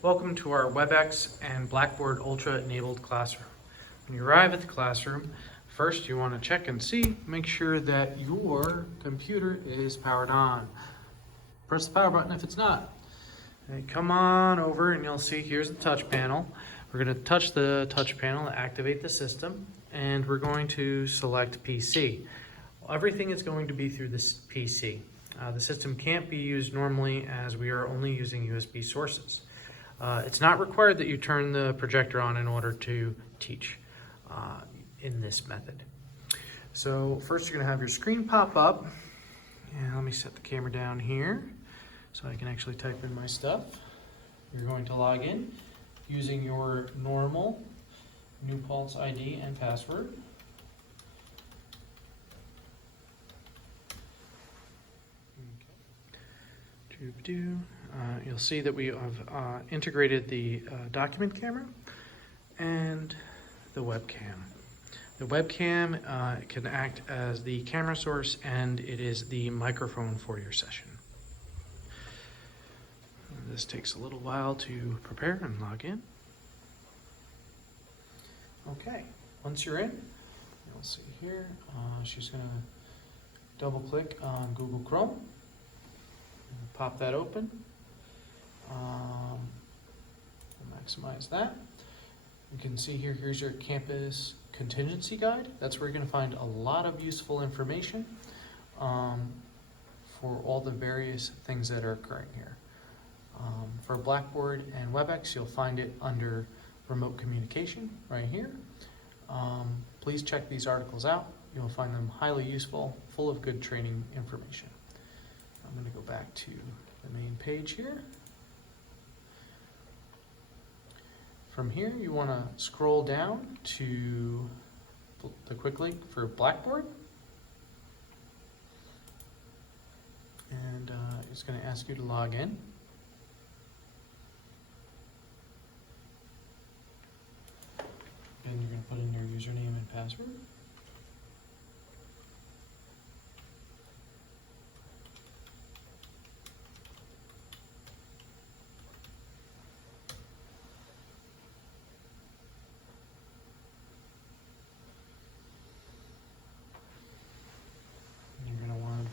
Welcome to our WebEx and Blackboard Ultra enabled classroom. When you arrive at the classroom, first you want to check and make sure that your computer is powered on. Press the power button if it's not. And come on over and you'll see here's the touch panel. We're going to touch the touch panel to activate the system, and we're going to select PC. Everything is going to be through this PC. The system can't be used normally as we are only using USB sources. It's not required that you turn the projector on in order to teach in this method. So first you're going to have your screen pop up, and let me set the camera down here so I can actually type in my stuff. You're going to log in using your normal New Pulse ID and password. You'll see that we have integrated the document camera and the webcam. The webcam can act as the camera source, and it is the microphone for your session. This takes a little while to prepare and log in. Okay, once you're in, you'll see here, she's going to double click on Google Chrome. Pop that open. Maximize that. You can see here, here's your campus contingency guide. That's where you're going to find a lot of useful information for all the various things that are occurring here. For Blackboard and WebEx, you'll find it under remote communication right here. Please check these articles out. You'll find them highly useful, full of good training information. I'm going to go back to the main page here. From here, you want to scroll down to the quick link for Blackboard. And it's going to ask you to log in. And you're going to put in your username and password.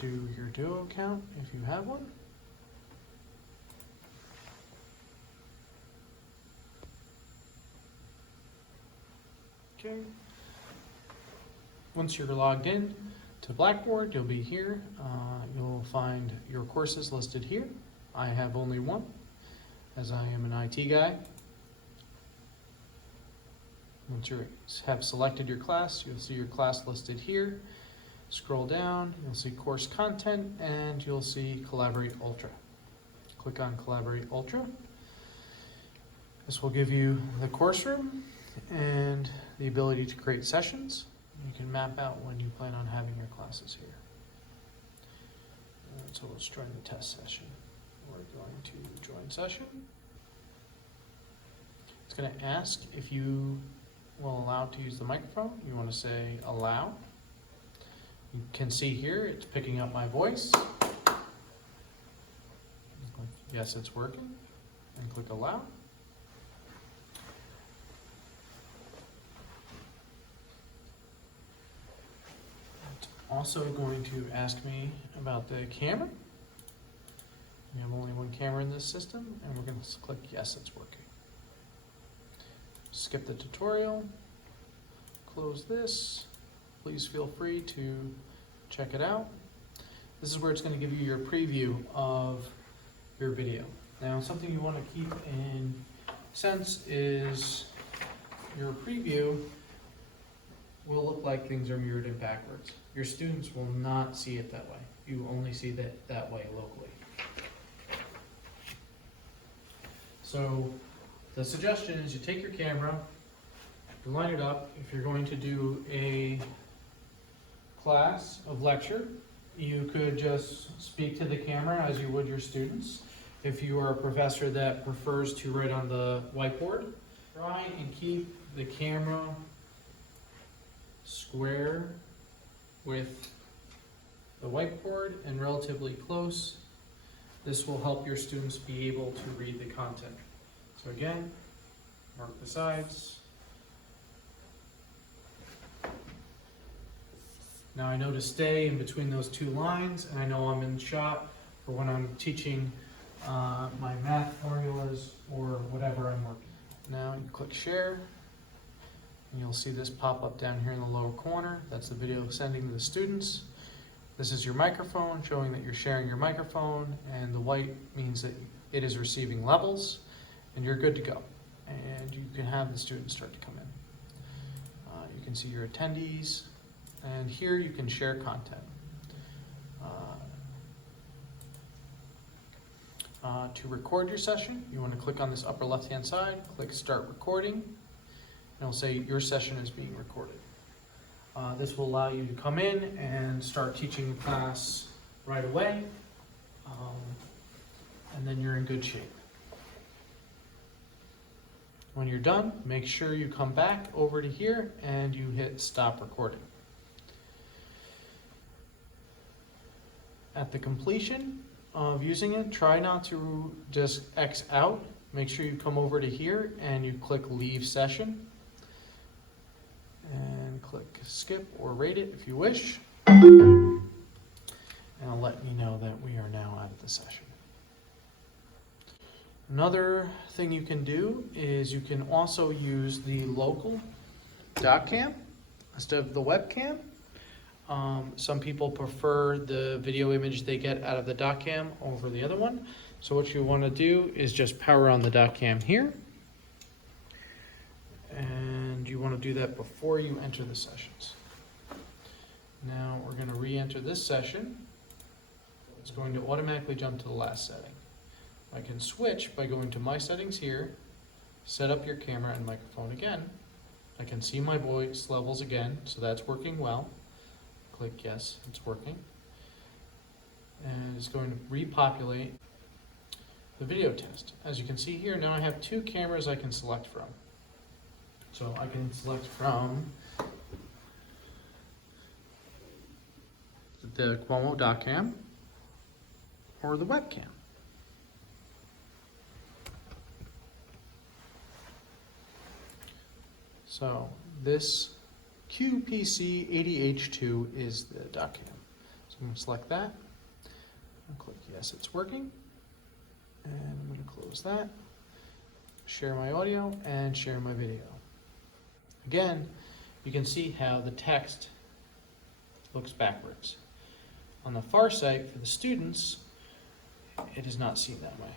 Do your Duo account if you have one. Okay. Once you're logged in to Blackboard, you'll be here. You'll find your courses listed here. I have only one, as I am an IT guy. Once you have selected your class, you'll see your class listed here. Scroll down, you'll see course content, and you'll see Collaborate Ultra. Click on Collaborate Ultra. This will give you the course room and the ability to create sessions. You can map out when you plan on having your classes here. So let's join the test session. We're going to join session. It's going to ask if you will allow to use the microphone. You want to say allow. You can see here, it's picking up my voice. Yes, it's working. And click allow. It's also going to ask me about the camera. We have only one camera in this system, and we're going to click yes, it's working. Skip the tutorial. Close this. Please feel free to check it out. This is where it's going to give you your preview of your video. Now, something you want to keep in sense is your preview will look like things are mirrored in backwards. Your students will not see it that way. You only see that way locally. So the suggestion is you take your camera, you line it up. If you're going to do a class of lecture, you could just speak to the camera as you would your students. If you are a professor that prefers to write on the whiteboard, try and keep the camera square with the whiteboard and relatively close. This will help your students be able to read the content. So again, mark the sides. Now I know to stay in between those two lines, and I know I'm in shot for when I'm teaching my math formulas or whatever I'm working. Now you click share, and you'll see this pop up down here in the lower corner. That's the video sending to the students. This is your microphone, showing that you're sharing your microphone, and the white means that it is receiving levels, and you're good to go. And you can have the students start to come in. You can see your attendees, and here you can share content. To record your session, you want to click on this upper left-hand side, click Start Recording, and it'll say your session is being recorded. This will allow you to come in and start teaching the class right away, and then you're in good shape. When you're done, make sure you come back over to here and you hit Stop Recording. At the completion of using it, try not to just X out. Make sure you come over to here and you click Leave Session. And click Skip or rate it if you wish. And it'll let me know that we are now out of the session. Another thing you can do is you can also use the local doc cam instead of the webcam. Some people prefer the video image they get out of the doc cam over the other one. So what you want to do is just power on the doc cam here. And you want to do that before you enter the sessions. Now we're going to re-enter this session. It's going to automatically jump to the last setting. I can switch by going to My Settings here, set up your camera and microphone again. I can see my voice levels again, so that's working well. Click Yes, it's working. And it's going to repopulate the video test. As you can see here, now I have two cameras I can select from. So I can select from the Cuomo doc cam or the webcam. So this QPC80H2 is the doc cam. So I'm going to select that. I'll click Yes, it's working. And I'm going to close that, share my audio, and share my video. Again, you can see how the text looks backwards. On the far side, for the students, it is not seen that way.